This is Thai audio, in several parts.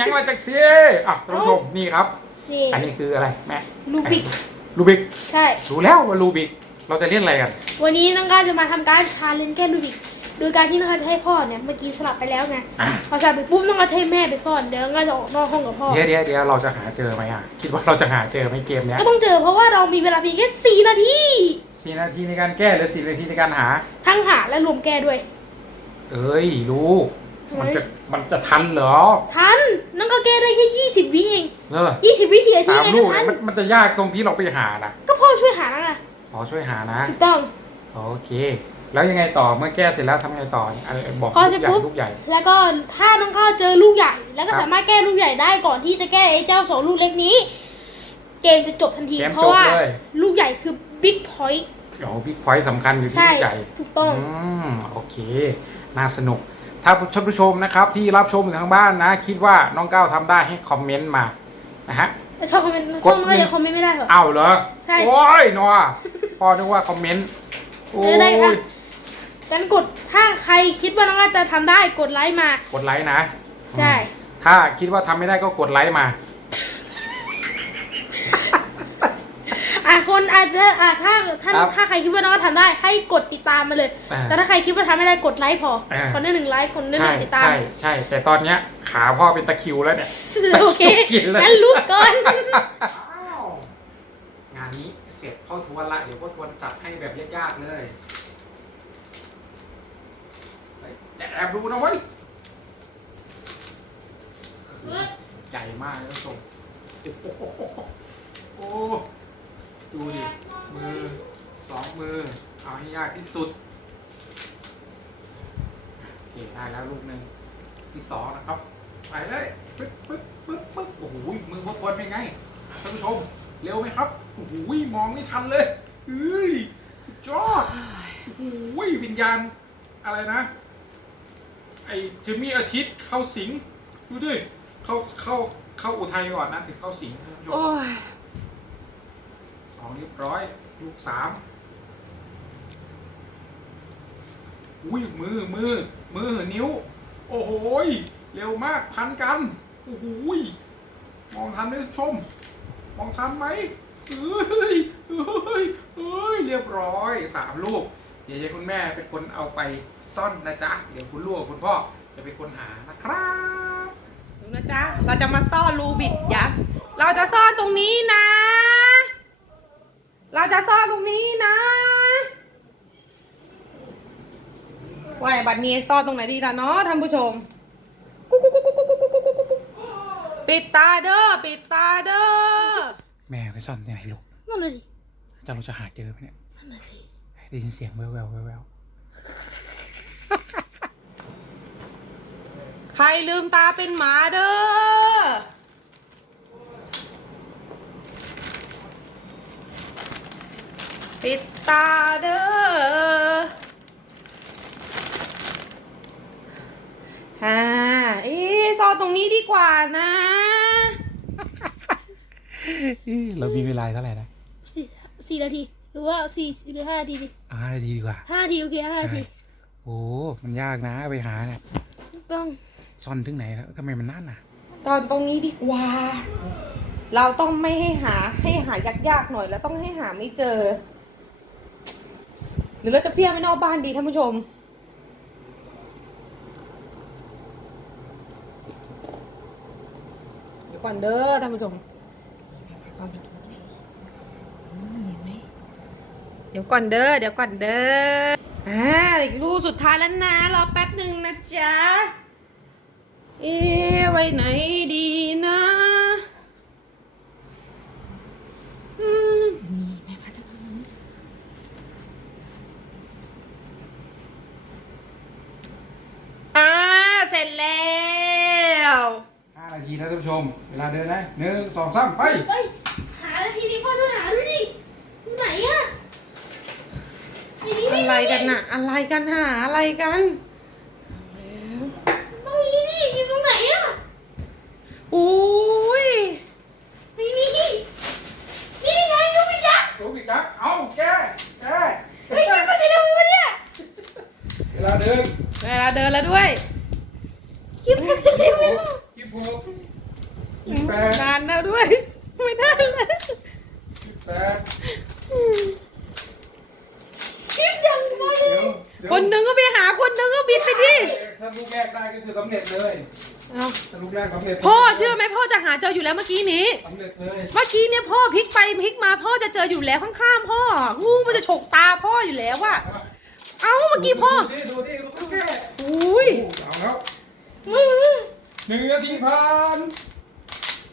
ยังมาจากเสียอะท่านผู้ชมนี่ครับ นี่อันนี้คืออะไรแม่ลูบิก ลูบิกใช่ รู้แล้วว่าลูบิก เราจะเล่นอะไรกัน วันนี้น้องก้าวจะมาทำการชาเลนจ์แก้ลูบิก โดยการที่น้องก้าวจะให้พ่อเนี่ย เมื่อกี้สลับไปแล้วไง อะพอสลับไปปุ๊บน้องก้าวจะให้แม่ไปซ่อน เดี๋ยวน้องก้าวจะออกนอกห้องกับพ่อ เดี๋ยวเดี๋ยวเดี๋ยวเราจะหาเจอไหมอะ คิดว่าเราจะหาเจอไหมเกมเนี้ยก็ต้องเจอเพราะว่าเรามีเวลาเพียงแค่สี่นาที สี่นาทีในการแก้หรือสี่นาทีในการหา ทั้งหาและรวมแก้ด้วย เอ้ย รู้ มันจะมันจะทันเหรอ ทันน้องก้าวแก้ได้แค่ยี่สิบวิเองเออยี่สิบวิสี่นาทีสามไงลูกก็ทัเนี่ยนมันมันจะยากตรงที่เราไปหานะก็พ่อช่วยหาไงขอช่วยหานะ ถูกต้อง โอเค แล้วยังไงต่อเมื่อแก้เสร็จแล้วทำไงต่ออะไรบอกพอลูเสร็กจใหญ่ปุ๊บ ลูกใหญ่ แล้วก็ถ้าน้องก้าวเจอลูกใหญ่ แล้วก็ครับ สามารถแก้ลูกใหญ่ได้ก่อนที่จะแก้ไอ้เจ้าสองลูกเล็กนี้ เกมจะจบทันที เกมเพราะว่าจบเลยลูกใหญ่คือบิ๊กพอยต์โอ้บิ๊กพอยต์สำคัญอยู่ที่ใช่ลูกใหญ่ถูกต้อง อืมโอเค น่าสนุก ถ้าท่านผู้ชมนะครับที่รับชมอยู่ทางบ้านนะ คิดว่าน้องก้าวทำได้ให้คอมเมนต์มานะฮะ แต่ชอบคอมเมนต์กช่ดองหนึ่ก็งจะคอมเมนต์ไม่ได้เหรอ เอ้าเหรอใช่โอ้ยนัวพอนึกว่าคอมเมนต์โอ้เออได้ค่ะยงั้นกดถ้าใครคิดว่าน้องอาจะทำได้กดไลค์มา กดไลค์นะใช่อืมถ้าคิดว่าทำไม่ได้ก็กดไลค์มา อะคนอาจจะอะถ้าถ้าครับถ้าใครคิดว่าน้องอาทำได้ให้กดติดตามมาเลย อ่าแต่ถ้าใครคิดว่าทำไม่ได้กดไลค์พออ่าคนได้หนึ่งไลค์คนได้หใช่นึ่งติดตามใช่ใช่ แต่ตอนเนี้ยขาพ่อเป็นตะคริวแล้วเนี่ย โอเคกินเลย งั้นลุกก่อน อ้าวงานนี้เสร็จพ่อทวนละเดี๋ยวพ่อทวนจัดให้แบบยากๆเลยเฮ้ยอย่าแอบดูนะเว้ยใหญ่มากเลยท่านผู้ชมโอ้โหโอ้ ดูดิ มือสองมือ เอาให้ยากที่สุด โอเค ได้แล้วลูกหนึ่งที่สองนะครับ ไปเลยปึ๊บปึ๊บปึ๊บปึ๊บโอ้โห มือพ่อทวนเป็นไง ท่านผู้ชม เร็วไหมครับ โอ้โห มองไม่ทันเลยเฮ้ยสุดยอด โอ้โห วิญญาณ อะไรนะ ไอจิมมี่อาทิตย์เข้าสิง ดูดิ เข้าเข้าเข้าอุทัยก่อนนะ ถึงเข้าสิงท่านผู้ชม โอ้ยสองเรียบร้อยลูกสามอุ้ยมือมือมือนิ้ว โอ้โหเร็วมากพันกันโอ้โหยมองทันไหมท่านชม มองทันไหมเอ้ยเอ้ยเอ้ยเรียบร้อยสามลูกเดี๋ยวจะคุณแม่เป็นคนเอาไปซ่อนนะจ๊ะเดี๋ยวคุณลูกคุณพ่อจะเป็นคนหานะครับดูนะจ๊ะเราจะมาซ่อนรูบิดยักษ์เราจะซ่อนตรงนี้นะ เราจะซ่อนตรงนี้นะว่าไอ้บัดนี้ซ่อนตรงไหนดีล่ะเนาะท่านผู้ชมกุ๊กกุ๊กกุ๊กกุ๊กกุ๊กกุ๊กกุ๊กกุ๊กกุ๊กปิดตาเด้อปิดตาเด้อแม่ไปซ่อนที่ไหนลูกนั่นน่ะสิจะเราจะหาเจอไหมเนี่ยนั่นน่ะสิได้ยินเสียงแววแววแววแววใครลืมตาเป็นหมาเด้อ ปิดตาเด้อฮ่าเอ๊ะซ่อนตรงนี้ดีกว่านะเรามีเวลาเท่าไหร่นะสี่สี่นาที หรือว่าสี่หรือห้านาทีดิอ่านาทีดีกว่าห้านาทีโอเคห้านาที โอ้มันยากนะไปหาเนี่ยถูกต้องซ่อนถึงไหนแล้วทำไมมันนั่นน่ะ ตอนตรงนี้ดีกว่า เราต้องไม่ให้หาให้หายากๆหน่อยแล้วต้องให้หาไม่เจอห รือเราจะเฟี้ยงไปนอกบ้านดีท่านผู้ชม เดี๋ยวก่อนเด้อท่านผู้ชมเดี๋ยวก่อนเด้อเดี๋ยวก่อนเด้ออ่าอีกลูกสุดท้ายแล้วนะรอแป๊บหนึ่งนะจ๊ะ เอ๊ะไว้ไหนดีนะอืมนี่แม่พัดจะทำนี้อ่า เสร็จแล้ว ห้านา ทีนะท่านผู้ชม เวลาเดินนะหนึ่งสองสามไป เฮ้ยหานาทีนี้พ่อช่วยหาด้วยดิไหนอะทีนี้ม่อะไรกันน่ะ อะไรกันหาอะไรกันแล้วไม่มีนี่อยู่ตรงไหนอะโอ้ย ไม่มีนี่นี่ไงลูกพี่ยักษ์ ลูกอีกครั้งเอาแกแก เฮ้ยมันจะเร็วไหมเนี่ย เวลาเดิน เวลาเดินแล้วด้วย คิดมันจะเร็วไหม ยี่สิบหกานแล้วด้วย ไม่ทันแล้ว แปด คิดยังไง เดี๋ยวเดี๋ยว คนหนึ่งก็ไปหาคนหนึ่งก็บินไปดิถ้าลูกแรกได้ก็คือสำเร็จเลยเอาถ้าลูกแรกสำเร็จพ่อเชื่อไหมพ่อจะหาเจออยู่แล้วเมื่อกี้นี้สำเร็จเลยเมื่อกี้เนี่ยพ่อพลิกไปพลิกมาพ่อจะเจออยู่แล้วข้างๆพ่องูมันจะฉกตาพ่ออยู่แล้วว่ะเอ้าเมื่อกี้พ่อดูดิดูดิลูกแรกอุ้ยเอาแล้วอืมหนึ่งนาทีผ่าน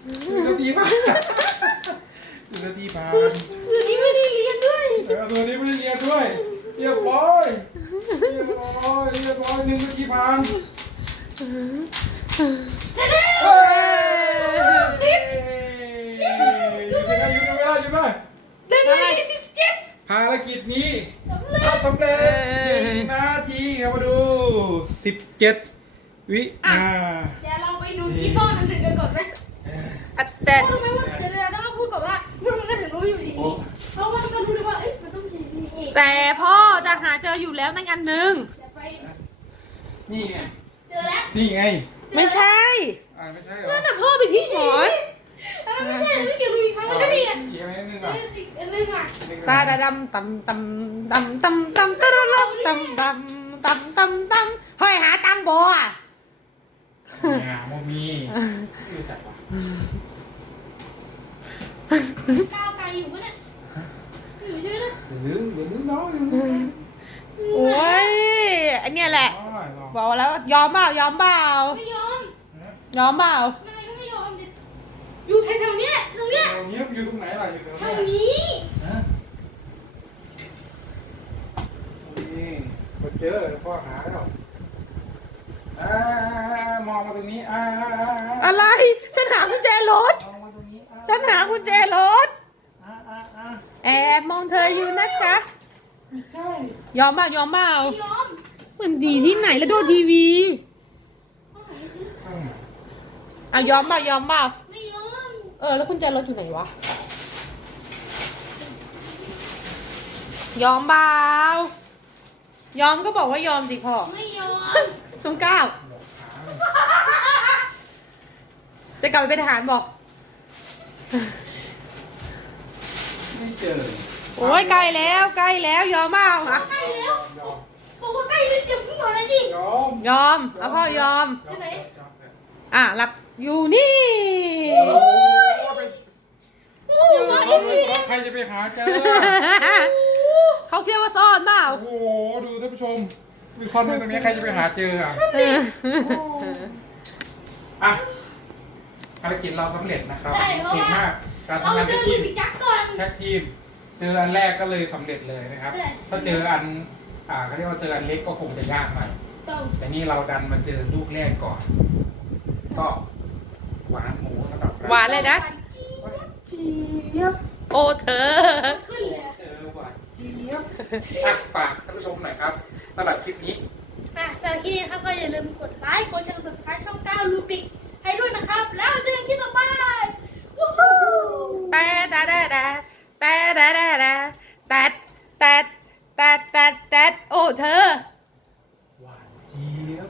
หนึ่งนาทีผ่านหนึ่งนาทีผ่านคืนนี้ไม่ได้เรียนด้วยเออตัวนี้ไม่ได้เรียนด้วยเรียบร้อยเรียบร้อยเรียบร้อยหนึ่งนาทีผ่านเฮ้ยหยุดเลยหยุดเลยหยุดเลยหนึ่งนาทีสิบเจ็ดภารกิจนี้สำเร็จทำสำเร็จหนึ่งนาทีครับมาดูสิบเจ็ดวินาเดี๋ยวเราไปดูที่ซ่อนอันหนึ่งกันก่อนไหมแต่ ทำไมว่าเดี๋ยวเราต้องพูดก่อนว่า มันก็ถึงรู้อยู่ดีเพราะว่ามันรู้เลยว่าเอ๊ะมันต้องอย่างนี้เองแต่พ่อจะหาเจออยู่แล้วนั่นอันหนึ่งเดี๋ยวไปนี่ไง เจอแล้วนี่ไง ไม่ใช่ อ่าไม่ใช่เหรอนั่นน่ะพ่อไปทิ้งหมอนถ้าไม่ใช่ไม่เกี่ยวกับอีกครั้งมันก็นี่อะอีกอันนึงเออะออีกอันหนึงอะตาดาดำตำตำตำตำตำตะระลำตำตำตำตำตำเฮ้ยหาตังค์บ่อะเนี่ยโมมีไม่รู้จักว่ะ ก้าวไกลอยู่ปะเนี่ยอยู่ใช่ไหมนะหรือหรือน้องอยู่โอ้ยอันเนี้ยแหละบอกแล้วยอมเปล่ายอมเปล่าไม่ยอมยอมเปล่า นายก็ไม่ยอมดิอยู่แถวๆเนี้ยตรงเนี้ยตรงนี้อยู่ตรงไหนล่ะอยู่ตรงแถไหนวนี้ฮะนี่พอเจอพ่อหาแล้วอ่ามองมาตรงนี้อ่าอะไร ฉันหากุญแจรถ ฉันหากุญแจรถ อ่าอ่าอ่าแอบมองเธออยู่นะจ๊ะ ไม่ใช่ยอมเปล่ายอมเปล่าไม่ยอมมันดีที่ไหนแล้วดูทีวีห้องไหนสิอืมอะยอมเปล่ายอมเปล่าไม่ยอมเออ แล้วกุญแจรถอยู่ไหนวะ ยอมเปล่ายอมก็บอกว่ายอมสิพ่อ ไม่ยอมน้องก้าวบอกหาจะกลับไปเป็นทหารบอก ไม่เจอโอ้ยใกล้แล้วใกล้แล้วยอมเปล่าอะใกล้แล้วยอมบอกว่าใกล้นิดเดียวขึ้นมาเลยดิยอมยอมเอาพ่อยอมยอมยอมอะหลับอยู่นี่โอ้ยไปโอ้โหมาเอฟซีใครจะไปหาเจอเขาเที่ยวว่าซ่อนเปล่าโอ้โหดูท่านผู้ชมมีซ่อนไว้ตรงนี้ใครจะไปหาเจออะ เออ อะ ภารกิจเราสำเร็จนะครับใช่เพราะเก่งว่ามากการเราทำงานเจเป็นอทีลูมบิจักก่อน แท็กทีมเจออันแรกก็เลยสำเร็จเลยนะครับ ใช่ ถ้าเจออัน อ่าเขาเรียกว่าเจออันเล็กก็คงจะยากหน่อยต้อง แต่นี่เราดันมาเจอลูกแรกก่อน ก็หวานหมูสำหรับหวานเลยนะจี๊ดเจี๊ยบโอ้เธอ ขึ้นเลยเจอหวานเจี๊ยบอะฝากท่านผู้ชมหน่อยครับสำหรับคลิปนี้ อะสำหรับคลิปนี้นะครับก็อย่าลืมกดไลค์ กดแชร์กด subscribe ช่อง9ลูปิก ให้ด้วยนะครับ แล้วเจอกันคลิปต่อไปวู้ฮู้แต่แต่แต่แต่แต่แต่แต่แต่แต่แต่แต่โอ้เธอ หวานเจี๊ยบ